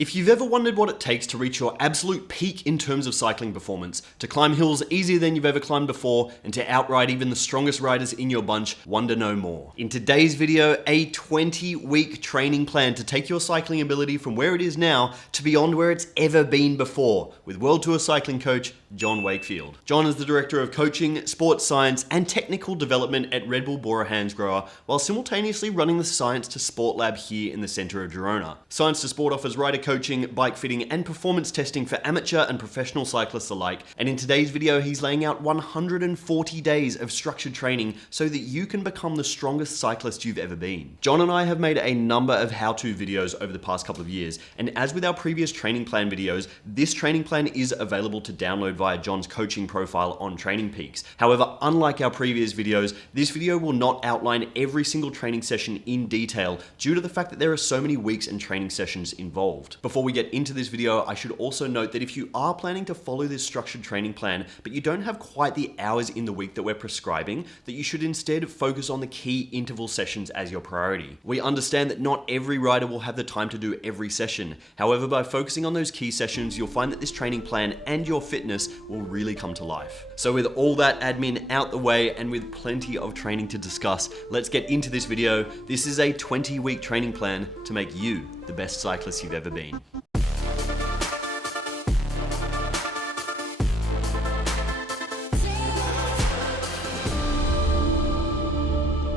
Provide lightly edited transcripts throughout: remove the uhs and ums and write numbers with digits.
If you've ever wondered what it takes to reach your absolute peak in terms of cycling performance, to climb hills easier than you've ever climbed before, and to outride even the strongest riders in your bunch, wonder no more. In today's video, a 20-week training plan to take your cycling ability from where it is now to beyond where it's ever been before, with World Tour cycling coach John Wakefield. John is the Director of Coaching, Sports Science and Technical Development at RedBull Bora-Hansgrohe, while simultaneously running the Science to Sport lab here in the centre of Girona. Science to Sport offers rider coaching, bike fitting and performance testing for amateur and professional cyclists alike, and in today's video he's laying out 140 days of structured training so that you can become the strongest cyclist you've ever been. John and I have made a number of how-to videos over the past couple of years, and as with our previous training plan videos, this training plan is available to download via John's coaching profile on Training Peaks. However, unlike our previous videos, this video will not outline every single training session in detail due to the fact that there are so many weeks and training sessions involved. Before we get into this video, I should also note that if you are planning to follow this structured training plan, but you don't have quite the hours in the week that we're prescribing, that you should instead focus on the key interval sessions as your priority. We understand that not every rider will have the time to do every session. However, by focusing on those key sessions, you'll find that this training plan and your fitness will really come to life. So with all that admin out the way and with plenty of training to discuss, let's get into this video. This is a 20-week training plan to make you the best cyclist you've ever been.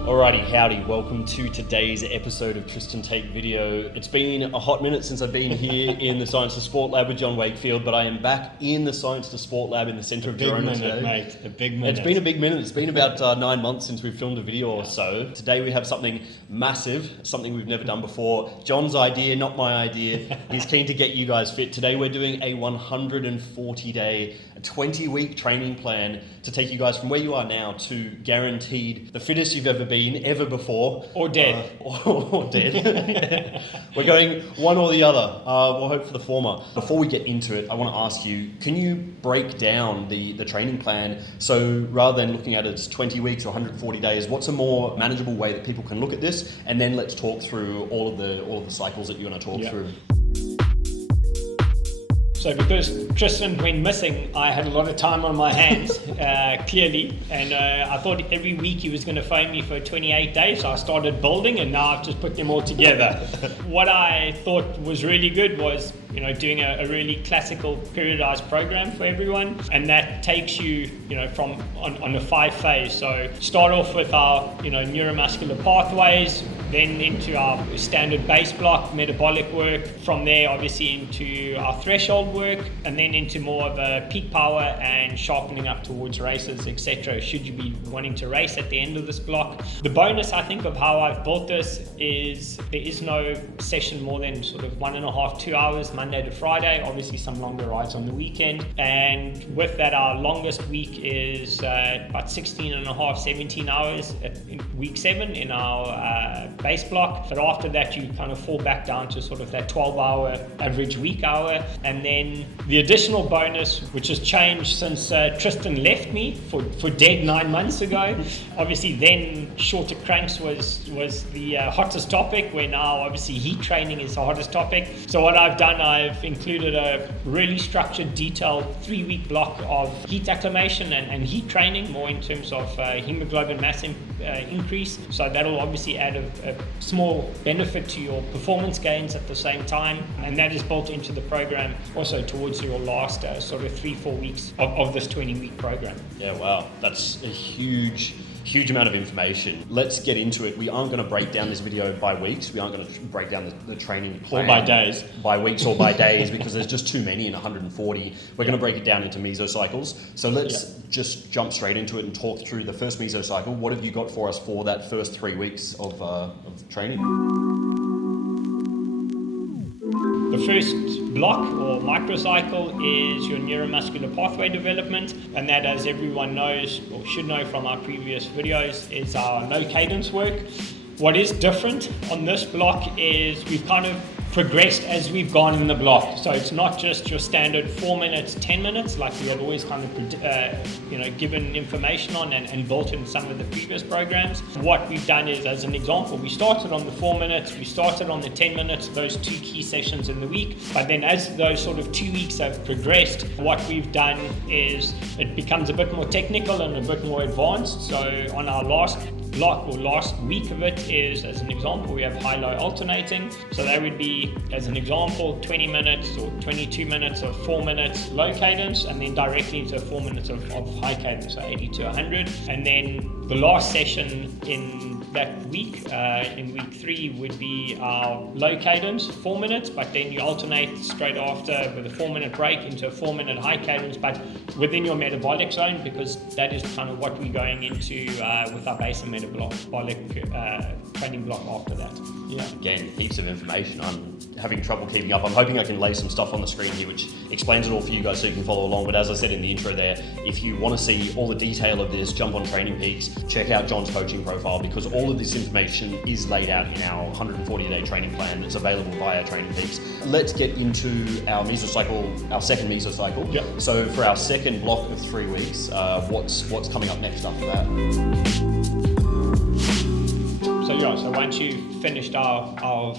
Alrighty, howdy, welcome to today's episode of Tristan Take Video. It's been a hot minute since I've been here in the Science to Sport lab with John Wakefield, but I am back in the Science to Sport lab in the centre of Girona today. Mate, a big minute. It's been a big minute. It's been about 9 months since we've filmed a video or so. Today we have something massive, something we've never done before. John's idea, not my idea. He's keen to get you guys fit. Today we're doing a 140-day, a 20-week training plan to take you guys from where you are now to guaranteed the fittest you've ever been, ever before. Or dead. Or dead. We're going one or the other. We'll hope for the former. Before we get into it, I want to ask you, can you break down the training plan? So rather than looking at it as 20 weeks or 140 days, what's a more manageable way that people can look at this? And then let's talk through all of the cycles that you're going to talk through. So because Tristan went missing, I had a lot of time on my hands, clearly, and I thought every week he was going to phone me for 28 days, so I started building, and now I've just put them all together. What I thought was really good was, doing a really classical periodized program for everyone, and that takes you, from on a 5-phase. So start off with our, neuromuscular pathways, then into our standard base block, metabolic work, from there obviously into our threshold work, and then into more of a peak power and sharpening up towards races, etc. should you be wanting to race at the end of this block. The bonus, I think, of how I've built this is there is no session more than sort of 1.5 to 2 hours Monday to Friday, obviously some longer rides on the weekend, and with that our longest week is about 16.5, 17 hours in week 7 in our base block, but after that you kind of fall back down to sort of that 12-hour average week hour. And then the additional bonus, which has changed since Tristan left me for dead 9 months ago, obviously then shorter cranks was the hottest topic, where now obviously heat training is the hottest topic. So what I've done, I've included a really structured, detailed 3-week block of heat acclimation and heat training, more in terms of hemoglobin mass increase. So that'll obviously add a small benefit to your performance gains at the same time, and that is built into the program also towards your last sort of 3-4 weeks of this 20-week program. Yeah, wow, that's a huge amount of information. Let's get into it. We aren't going to break down this video by weeks. We aren't going to break down the training plan. Or by days. By weeks or by days, because there's just too many in 140. We're going to break it down into mesocycles. So let's just jump straight into it and talk through the first mesocycle. What have you got for us for that first 3 weeks of training? The first block or microcycle is your neuromuscular pathway development, and that, as everyone knows or should know from our previous videos, is our no cadence work. What is different on this block is we've kind of progressed as we've gone in the block. So it's not just your standard 4 minutes, 10 minutes, like we had always kind of given information on and built in some of the previous programs. What we've done is, as an example, we started on the 4 minutes, we started on the 10 minutes, those 2 key sessions in the week. But then as those sort of 2 weeks have progressed, what we've done is it becomes a bit more technical and a bit more advanced. So on our last block or last week of it is, as an example, we have high-low alternating. So that would be, as an example, 20 minutes or 22 minutes of 4 minutes low cadence, and then directly into 4 minutes of high cadence, so 80 to 100. And then the last session in that week, in week 3, would be our low cadence, 4 minutes, but then you alternate straight after with a 4-minute break into a 4-minute high cadence, but within your metabolic zone, because that is kind of what we're going into with our base and metabolic training block after that. Yeah, again, heaps of information. I'm having trouble keeping up. I'm hoping I can lay some stuff on the screen here which explains it all for you guys so you can follow along. But as I said in the intro there, if you want to see all the detail of this, jump on Training Peaks, check out John's coaching profile, because all of this information is laid out in our 140-day training plan that's available via Training Peaks. Let's get into our mesocycle, our second mesocycle. Yep. So for our second block of 3 weeks, what's coming up next after that? So once you've finished our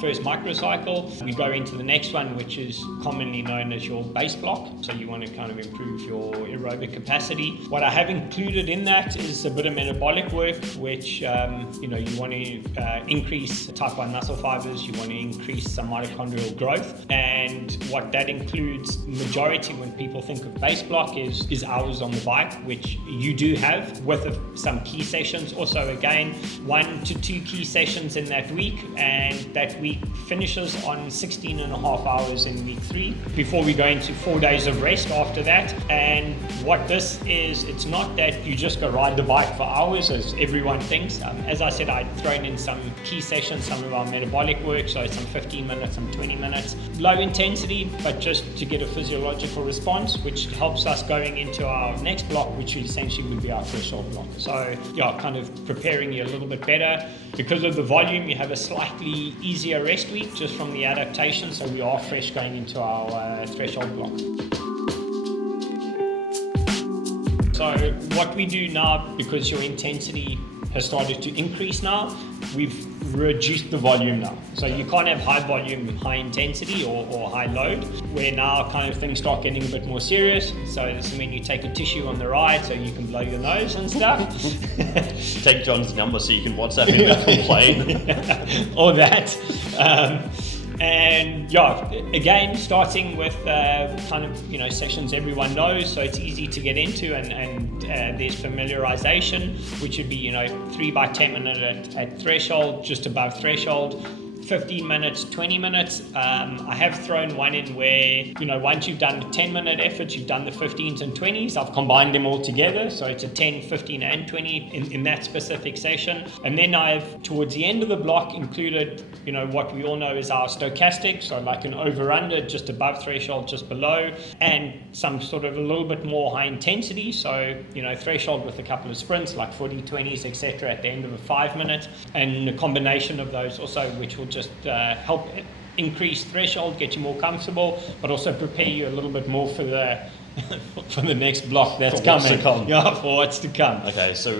first microcycle, we go into the next one, which is commonly known as your base block. So you want to kind of improve your aerobic capacity. What I have included in that is a bit of metabolic work, which you want to increase type 1 muscle fibers, you want to increase some mitochondrial growth. And what that includes, majority when people think of base block is hours on the bike, which you do have with some key sessions. Also, again, 1 to 2 key sessions in that week, and that week finishes on 16.5 hours in week 3 before we go into 4 days of rest after that. And what this is, it's not that you just go ride the bike for hours as everyone thinks. As I said, I'd thrown in some key sessions, some of our metabolic work, so some 15 minutes, some 20 minutes, low intensity, but just to get a physiological response, which helps us going into our next block, which essentially would be our threshold block. So yeah, kind of preparing you a little bit better. Because of the volume, you have a slightly easier rest week just from the adaptation, so we are fresh going into our threshold block. So what we do now, because your intensity has started to increase now, we've reduced the volume now. So you can't have high volume, high intensity or high load, where now kind of things start getting a bit more serious. So this is when you take a tissue on the ride so you can blow your nose and stuff. Take John's number so you can WhatsApp him and complain. Or that. And yeah, again, starting with kind of, sessions everyone knows, so it's easy to get into, and there's familiarization, which would be, 3 by 10 minutes at threshold, just above threshold. 15 minutes, 20 minutes. I have thrown one in where, once you've done the 10-minute efforts, you've done the 15s and 20s, I've combined them all together. So it's a 10, 15, and 20 in that specific session. And then I've, towards the end of the block, included, what we all know is our stochastic. So like an over-under, just above threshold, just below, and some sort of a little bit more high intensity. So, threshold with a couple of sprints, like 40, 20s, etc. at the end of a 5 minute. And a combination of those also, which will just help increase threshold, get you more comfortable, but also prepare you a little bit more for the for the next block that's coming. Yeah, for what's to come. Okay, so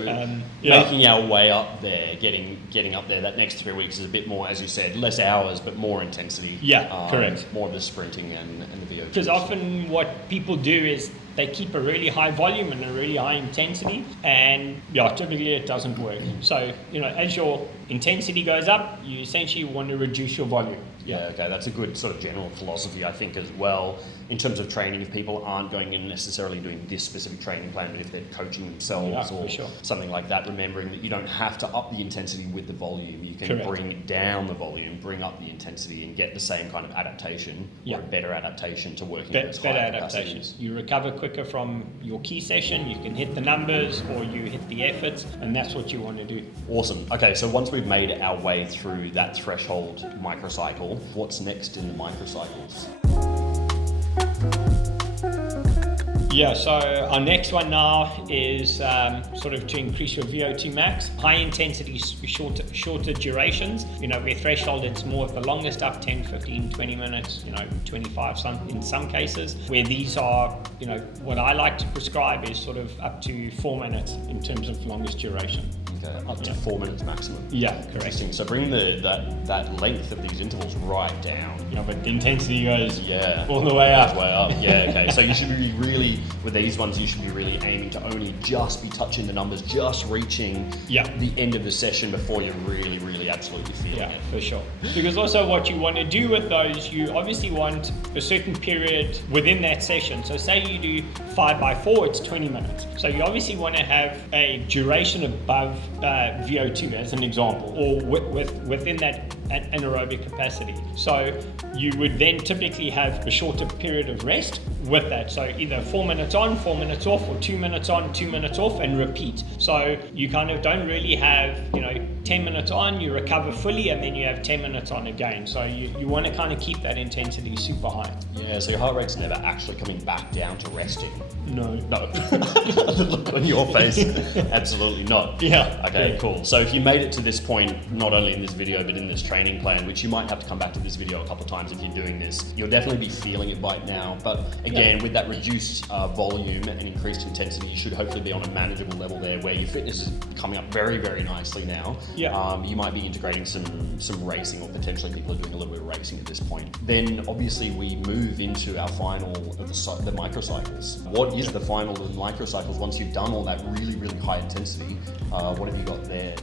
making our way up there, getting up there, that next 3 weeks is a bit more, as you said, less hours, but more intensity. Yeah, correct. More of the sprinting and the VO2. Because often what people do is they keep a really high volume and a really high intensity, and typically it doesn't work. So, as your intensity goes up, you essentially want to reduce your volume. Yeah, okay, that's a good sort of general philosophy, I think, as well. In terms of training, if people aren't going in necessarily doing this specific training plan, but if they're coaching themselves or something like that, remembering that you don't have to up the intensity with the volume. You can bring down the volume, bring up the intensity, and get the same kind of adaptation or a better adaptation to working with better adaptations. You recover quicker from your key session, you can hit the numbers or you hit the efforts, and that's what you want to do. Awesome. Okay, so once we've made our way through that threshold microcycle, what's next in the microcycles? Yeah, so our next one now is sort of to increase your VO2 max. High intensity, shorter durations. You know, where threshold it's more of the longest up, 10, 15, 20 minutes, 25 in some cases. Where these are, what I like to prescribe is sort of up to 4 minutes in terms of longest duration. Okay, up to 4 minutes maximum. Yeah, correct. Interesting. So bring that length of these intervals right down. Yeah, but the intensity goes all the way up. Yeah, okay. So you should be really, with these ones, you should be really aiming to only just be touching the numbers, just reaching the end of the session before you're really, really absolutely feeling it. For sure. Because also what you want to do with those, you obviously want a certain period within that session. So say you do 5x4, it's 20 minutes. So you obviously want to have a duration above VO2 as an example, or within that anaerobic capacity. So you would then typically have a shorter period of rest with that. So either 4 minutes on, 4 minutes off, or 2 minutes on, 2 minutes off, and repeat. So you kind of don't really have, 10 minutes on, you recover fully, and then you have 10 minutes on again. So you want to kind of keep that intensity super high. Yeah, so your heart rate's never actually coming back down to resting. No. The look on your face, absolutely not. Yeah. Okay, cool. So if you made it to this point, not only in this video, but in this training plan, which you might have to come back to this video a couple of times if you're doing this, you'll definitely be feeling it by now. But again, with that reduced volume and increased intensity, you should hopefully be on a manageable level there where your fitness is coming up very, very nicely now. Yeah. You might be integrating some racing, or potentially people are doing a little bit of racing at this point. Then obviously we move into our final of the microcycles. What is the final of the microcycles once you've done all that really, really high intensity? What have you got there?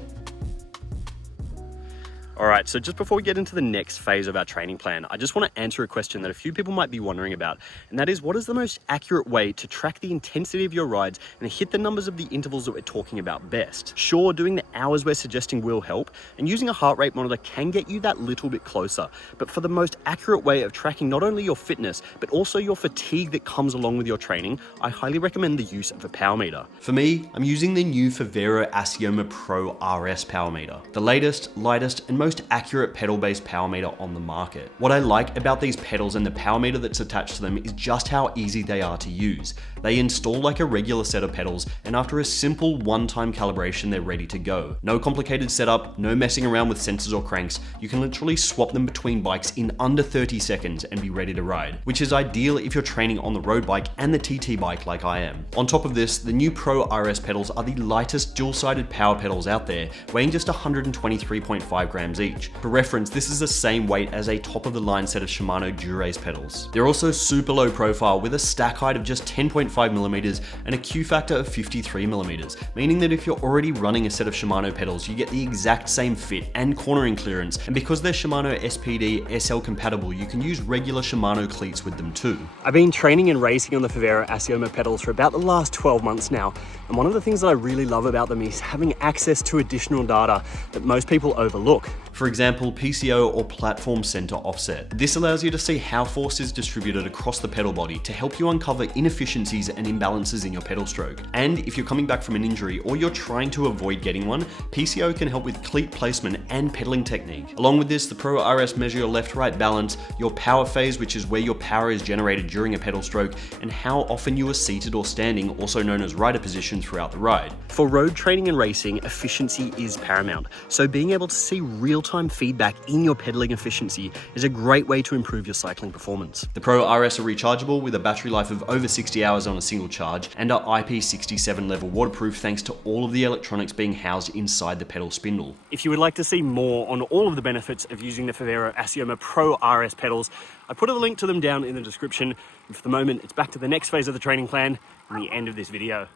All right, so just before we get into the next phase of our training plan, I just want to answer a question that a few people might be wondering about, and that is, what is the most accurate way to track the intensity of your rides and hit the numbers of the intervals that we're talking about best? Sure, doing the hours we're suggesting will help, and using a heart rate monitor can get you that little bit closer, but for the most accurate way of tracking not only your fitness, but also your fatigue that comes along with your training, I highly recommend the use of a power meter. For me, I'm using the new Favero Assioma Pro RS power meter, the latest, lightest, and most accurate pedal-based power meter on the market. What I like about these pedals and the power meter that's attached to them is just how easy they are to use. They install like a regular set of pedals, and after a simple one-time calibration, they're ready to go. No complicated setup, no messing around with sensors or cranks. You can literally swap them between bikes in under 30 seconds and be ready to ride, which is ideal if you're training on the road bike and the TT bike like I am. On top of this, the new Pro RS pedals are the lightest dual-sided power pedals out there, weighing just 123.5 grams each. For reference, this is the same weight as a top-of-the-line set of Shimano Dura-Ace pedals. They're also super low profile with a stack height of just 10.5 millimeters and a Q factor of 53 millimeters, meaning that if you're already running a set of Shimano pedals, you get the exact same fit and cornering clearance, and because they're Shimano SPD SL compatible, you can use regular Shimano cleats with them too. I've been training and racing on the Favero Assioma pedals for about the last 12 months now, and one of the things that I really love about them is having access to additional data that most people overlook. For example, PCO or platform center offset. This allows you to see how force is distributed across the pedal body to help you uncover inefficiencies and imbalances in your pedal stroke. And if you're coming back from an injury or you're trying to avoid getting one, PCO can help with cleat placement and pedaling technique. Along with this, the Pro RS measure your left-right balance, your power phase, which is where your power is generated during a pedal stroke, and how often you are seated or standing, also known as rider position, throughout the ride. For road training and racing, efficiency is paramount, so being able to see real-time feedback in your pedaling efficiency is a great way to improve your cycling performance. The Pro RS are rechargeable with a battery life of over 60 hours on a single charge and are IP67 level waterproof thanks to all of the electronics being housed inside the pedal spindle. If you would like to see more on all of the benefits of using the Favero Assioma Pro RS pedals, I put a link to them down in the description. And for the moment, it's back to the next phase of the training plan and the end of this video.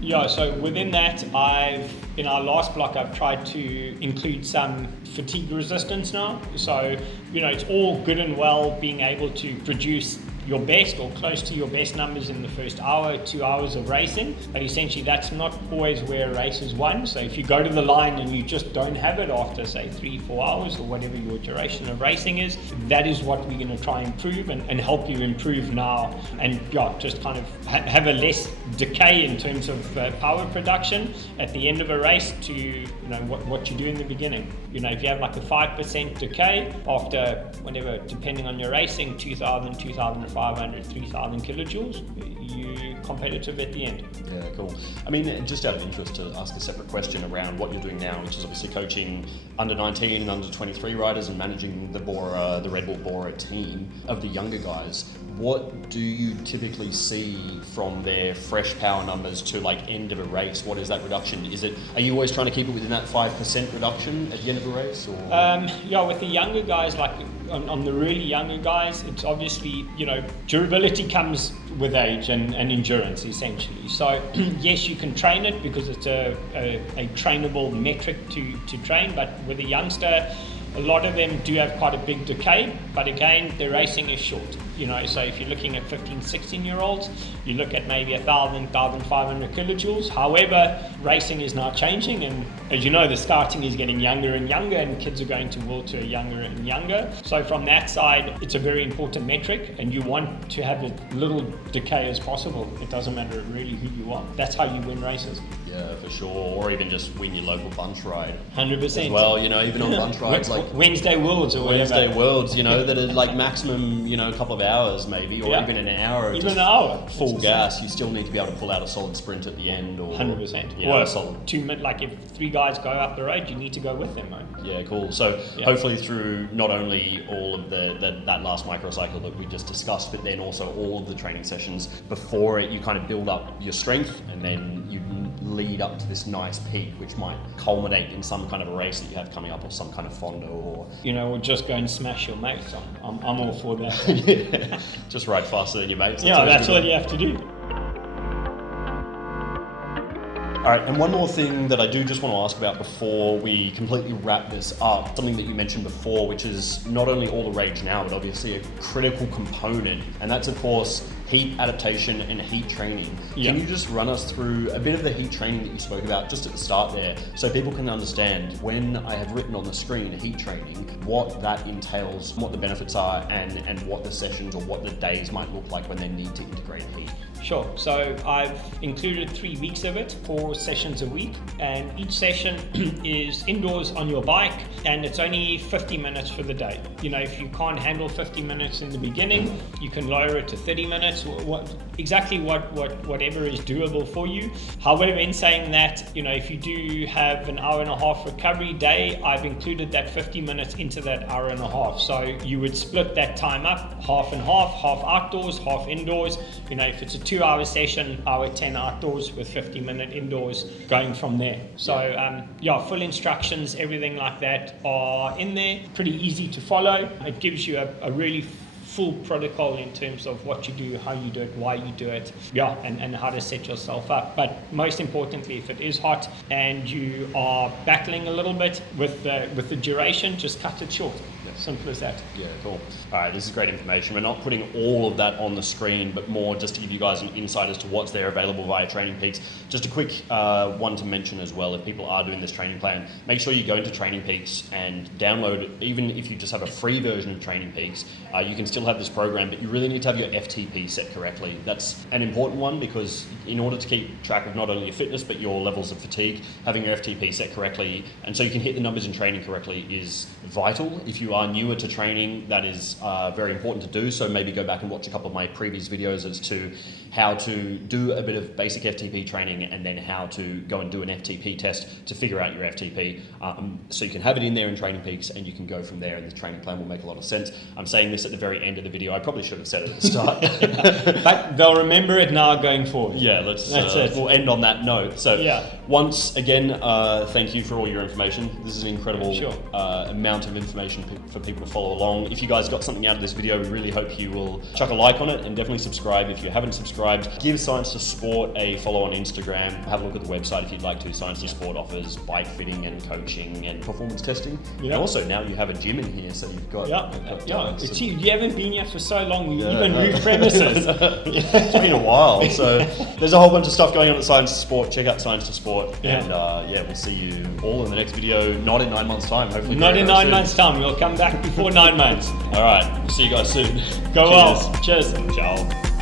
Yeah, so within that, in our last block, I've tried to include some fatigue resistance now. So, it's all good and well being able to produce your best or close to your best numbers in the first hour, 2 hours of racing. But essentially that's not always where a race is won. So if you go to the line and you just don't have it after say 3-4 hours or whatever your duration of racing is, that is what we're going to try and improve and help you improve now, and just kind of have a less decay in terms of power production at the end of a race to what you do in the beginning. If you have like a 5% decay after whatever, depending on your racing, 2,000, 2,500, 3,000 kilojoules, you're competitive at the end. Yeah, cool. I mean, just out of interest to ask a separate question around what you're doing now, which is obviously coaching under 19 and under 23 riders and managing the RedBull Bora team of the younger guys. What do you typically see from their fresh power numbers to like end of a race? What is that reduction? Are you always trying to keep it within that 5% reduction at the end of a race? Or? With the younger guys, like on the really younger guys, it's obviously, durability comes with age and endurance essentially. So yes, you can train it because it's a trainable metric to train, but with a youngster, a lot of them do have quite a big decay, but again, their racing is short. So if you're looking at 15, 16-year-olds, you look at maybe 1,000, 1,500 kilojoules. However, racing is now changing, and as you know, the starting is getting younger and younger, and kids are going to World Tour younger and younger. So from that side, it's a very important metric, and you want to have as little decay as possible. It doesn't matter really who you are. That's how you win races. Yeah, for sure. Or even just win your local bunch ride. 100%. As well, even on bunch rides like Wednesday Worlds or whatever. Wednesday Worlds, that are like maximum, a couple of hours maybe, or even an hour. Even an hour. Full gas. You still need to be able to pull out a solid sprint at the end, or 100%. Or a solid 2 minutes. Like if 3 guys go up the road, you need to go with them, mate. Yeah, cool. So hopefully through not only all of that last microcycle that we just discussed, but then also all of the training sessions before it, you kind of build up your strength, and then you lead up to this nice peak, which might culminate in some kind of a race that you have coming up, or some kind of fondo, or or just go and smash your mates. I'm all for that. Just ride faster than your mates. That's all you have to do. All right, and one more thing that I do just want to ask about before we completely wrap this up, something that you mentioned before, which is not only all the rage now, but obviously a critical component, and that's of course heat adaptation and heat training. Can you just run us through a bit of the heat training that you spoke about just at the start there, so people can understand, when I have written on the screen heat training, what that entails, what the benefits are, and what the sessions or what the days might look like when they need to integrate heat? Sure. So I've included 3 weeks of it, 4 sessions a week, and each session is indoors on your bike, and it's only 50 minutes for the day. If you can't handle 50 minutes in the beginning, you can lower it to 30 minutes, whatever is doable for you. However, in saying that, if you do have an hour and a half recovery day, I've included that 50 minutes into that hour and a half. So you would split that time up, half and half outdoors, half indoors. If it's a 2-hour session, hour 10 outdoors with 50-minute indoors, going from there. So full instructions, everything like that are in there. Pretty easy to follow. It gives you a really full protocol in terms of what you do, how you do it, why you do it, and how to set yourself up. But most importantly, if it is hot and you are battling a little bit with the duration, just cut it short. Simple as that. Yeah, cool. All right, this is great information. We're not putting all of that on the screen, but more just to give you guys an insight as to what's there available via Training Peaks. Just a quick one to mention as well, if people are doing this training plan, make sure you go into Training Peaks and download, even if you just have a free version of Training Peaks, you can still have this program, but you really need to have your FTP set correctly. That's an important one, because in order to keep track of not only your fitness, but your levels of fatigue, having your FTP set correctly, and so you can hit the numbers in training correctly, is vital. If you are newer to training, that is very important to do. So maybe go back and watch a couple of my previous videos as to how to do a bit of basic FTP training, and then how to go and do an FTP test to figure out your FTP. So you can have it in there in Training Peaks, and you can go from there, and the training plan will make a lot of sense. I'm saying this at the very end of the video. I probably should have said it at the start. But they'll remember it now going forward. Yeah, that's it. We'll end on that note. So once again, thank you for all your information. This is an incredible amount of information for people to follow along. If you guys got something out of this video, we really hope you will chuck a like on it, and definitely subscribe if you haven't subscribed. subscribed. Give Science to Sport a follow on Instagram. Have a look at the website if you'd like to. Science to Sport offers bike fitting and coaching and performance testing. And also now you have a gym in here, so you've got... It's you haven't been here for so long, you even moved premises. It's been a while, so there's a whole bunch of stuff going on at Science to Sport. Check out Science to Sport, and we'll see you all in the next video, not in 9 months' time, hopefully. Not in 9 months' time, we'll come back before 9 months. All right, we'll see you guys soon. Go well. Cheers. Ciao.